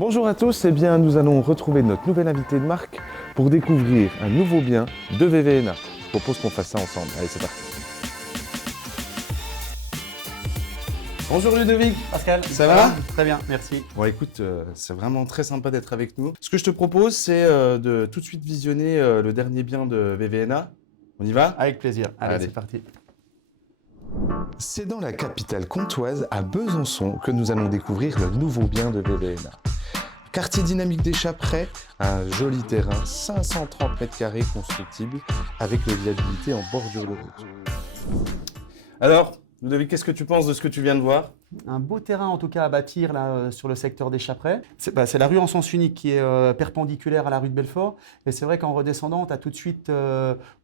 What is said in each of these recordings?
Bonjour à tous, nous allons retrouver notre nouvel invité de marque pour découvrir un nouveau bien de VVNA. Je propose qu'on fasse ça ensemble. Allez, c'est parti. Bonjour Ludovic. Pascal, ça va? Très bien, merci. Bon écoute, c'est vraiment très sympa d'être avec nous. Ce que je te propose, c'est de tout de suite visionner le dernier bien de VVNA. On y va? Avec plaisir. Allez. C'est parti. C'est dans la capitale comtoise, à Besançon, que nous allons découvrir le nouveau bien de VVNA. Quartier dynamique des Chaprais, un joli terrain, 530 m² constructible, avec les viabilités en bordure de route. Alors, Ludovic, qu'est-ce que tu penses de ce que tu viens de voir? Un beau terrain en tout cas à bâtir là, sur le secteur des Chaprais. C'est la rue en sens unique qui est perpendiculaire à la rue de Belfort. Et c'est vrai qu'en redescendant, tu as tout de suite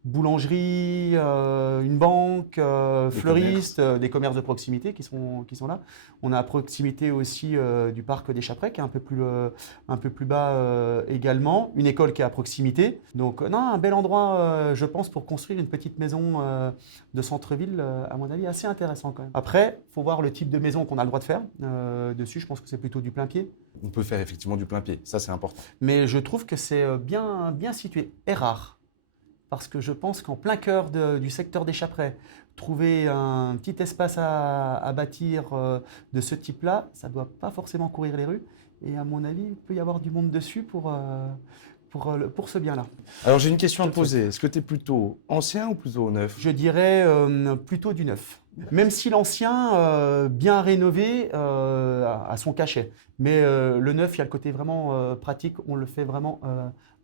boulangerie, une banque, fleuriste, des commerces de proximité qui sont là. On a à proximité aussi du parc des Chaprais qui est un peu plus bas également. Une école qui est à proximité. Donc non, un bel endroit, je pense, pour construire une petite maison de centre-ville, à mon avis, assez intéressant quand même. Après, il faut voir le type de maison qu'on a le droit de faire. Dessus, je pense que c'est plutôt du plein pied. On peut faire effectivement du plein pied, ça c'est important. Mais je trouve que c'est bien situé et rare. Parce que je pense qu'en plein cœur du secteur des Chaprais, trouver un petit espace à bâtir de ce type-là, ça ne doit pas forcément courir les rues. Et à mon avis, il peut y avoir du monde dessus pour ce bien-là. Alors j'ai une question à te poser. Est-ce que tu es plutôt ancien ou plutôt neuf? Je dirais plutôt du neuf. Même si l'ancien, bien rénové, a son cachet. Mais le neuf, il y a le côté vraiment pratique. On le fait vraiment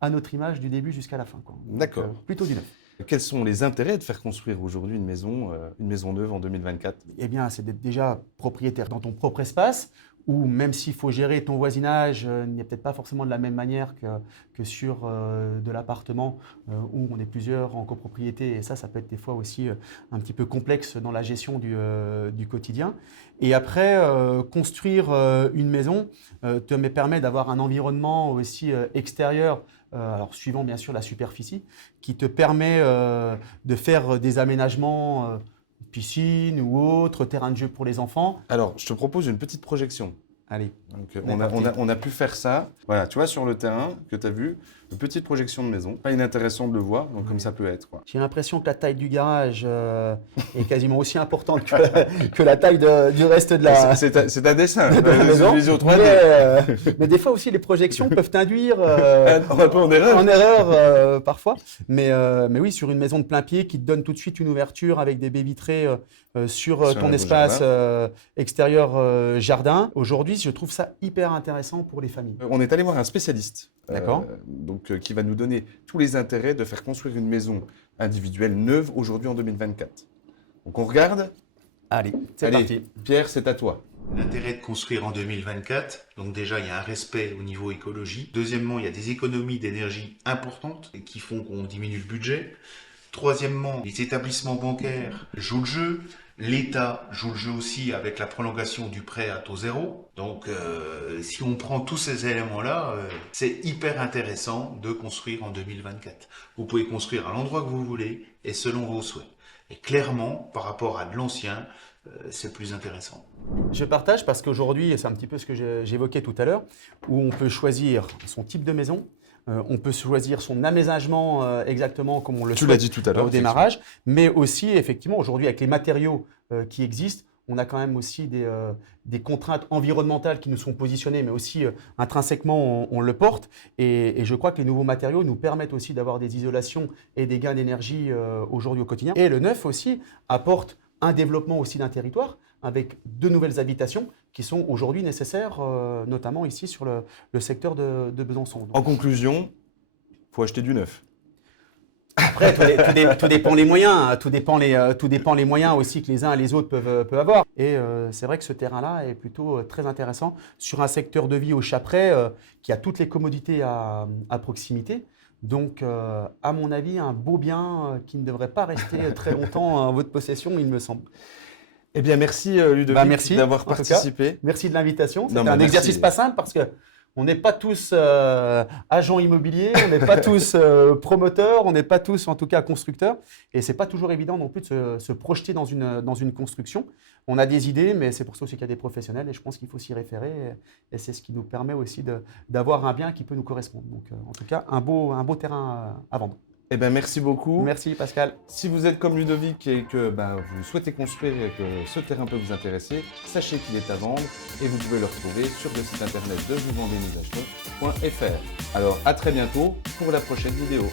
à notre image du début jusqu'à la fin. D'accord. Plutôt du neuf. Quels sont les intérêts de faire construire aujourd'hui une maison neuve en 2024? Eh bien, c'est d'être déjà propriétaire dans ton propre espace, ou même s'il faut gérer ton voisinage, il n'y a peut-être pas forcément de la même manière que sur de l'appartement où on est plusieurs en copropriété. Et ça peut être des fois aussi un petit peu complexe dans la gestion du quotidien. Et après, construire une maison te permet d'avoir un environnement aussi extérieur, alors suivant bien sûr la superficie, qui te permet de faire des aménagements piscine ou autre, terrain de jeu pour les enfants. Alors, je te propose une petite projection. Allez. Donc, on a pu faire ça. Voilà, tu vois, sur le terrain que tu as vu, une petite projection de maison. Pas inintéressant de le voir, donc comme ça peut être. J'ai l'impression que la taille du garage est quasiment aussi importante que la taille du reste de la C'est un dessin, de la maison. Mais des fois aussi, les projections peuvent t'induire un peu en erreur, parfois. Mais oui, sur une maison de plein pied qui te donne tout de suite une ouverture avec des baies vitrées sur ton espace extérieur jardin. Aujourd'hui, je trouve ça hyper intéressant pour les familles. On est allé voir un spécialiste qui va nous donner tous les intérêts de faire construire une maison individuelle neuve aujourd'hui en 2024. Donc on regarde. Allez, c'est parti. Pierre, c'est à toi. L'intérêt de construire en 2024, donc déjà il y a un respect au niveau écologie. Deuxièmement, il y a des économies d'énergie importantes qui font qu'on diminue le budget. Troisièmement, les établissements bancaires jouent le jeu. L'État joue le jeu aussi avec la prolongation du prêt à taux zéro. Donc si on prend tous ces éléments-là, c'est hyper intéressant de construire en 2024. Vous pouvez construire à l'endroit que vous voulez et selon vos souhaits. Et clairement, par rapport à de l'ancien, c'est plus intéressant. Je partage parce qu'aujourd'hui, c'est un petit peu ce que j'évoquais tout à l'heure, où on peut choisir son type de maison. On peut choisir son aménagement exactement comme on le souhaite. Tu l'as dit tout à l'heure au démarrage, mais aussi effectivement aujourd'hui avec les matériaux qui existent, on a quand même aussi des contraintes environnementales qui nous sont positionnées, mais aussi intrinsèquement on le porte. Et je crois que les nouveaux matériaux nous permettent aussi d'avoir des isolations et des gains d'énergie aujourd'hui au quotidien. Et le neuf aussi apporte un développement aussi d'un territoire avec de nouvelles habitations qui sont aujourd'hui nécessaires, notamment ici sur le secteur de Besançon. Donc, en conclusion, il faut acheter du neuf. Après, tout dépend les moyens, tout dépend les moyens aussi que les uns et les autres peuvent avoir. Et c'est vrai que ce terrain-là est plutôt très intéressant sur un secteur de vie au Chaprais qui a toutes les commodités à proximité. Donc, à mon avis, un beau bien qui ne devrait pas rester très longtemps en votre possession, il me semble. Eh bien, merci Ludovic merci, d'avoir participé. Merci de l'invitation. C'était un exercice pas simple parce que On n'est pas tous agents immobiliers, on n'est pas tous promoteurs, on n'est pas tous en tout cas constructeurs. Et ce n'est pas toujours évident non plus de se projeter dans une construction. On a des idées, mais c'est pour ça aussi qu'il y a des professionnels et je pense qu'il faut s'y référer. Et c'est ce qui nous permet aussi d'avoir un bien qui peut nous correspondre. Donc en tout cas, un beau terrain à vendre. Eh ben, merci beaucoup. Merci Pascal. Si vous êtes comme Ludovic et que vous souhaitez construire et que ce terrain peut vous intéresser, sachez qu'il est à vendre et vous pouvez le retrouver sur le site internet de vousvendez-nous-achetons.fr. Alors à très bientôt pour la prochaine vidéo.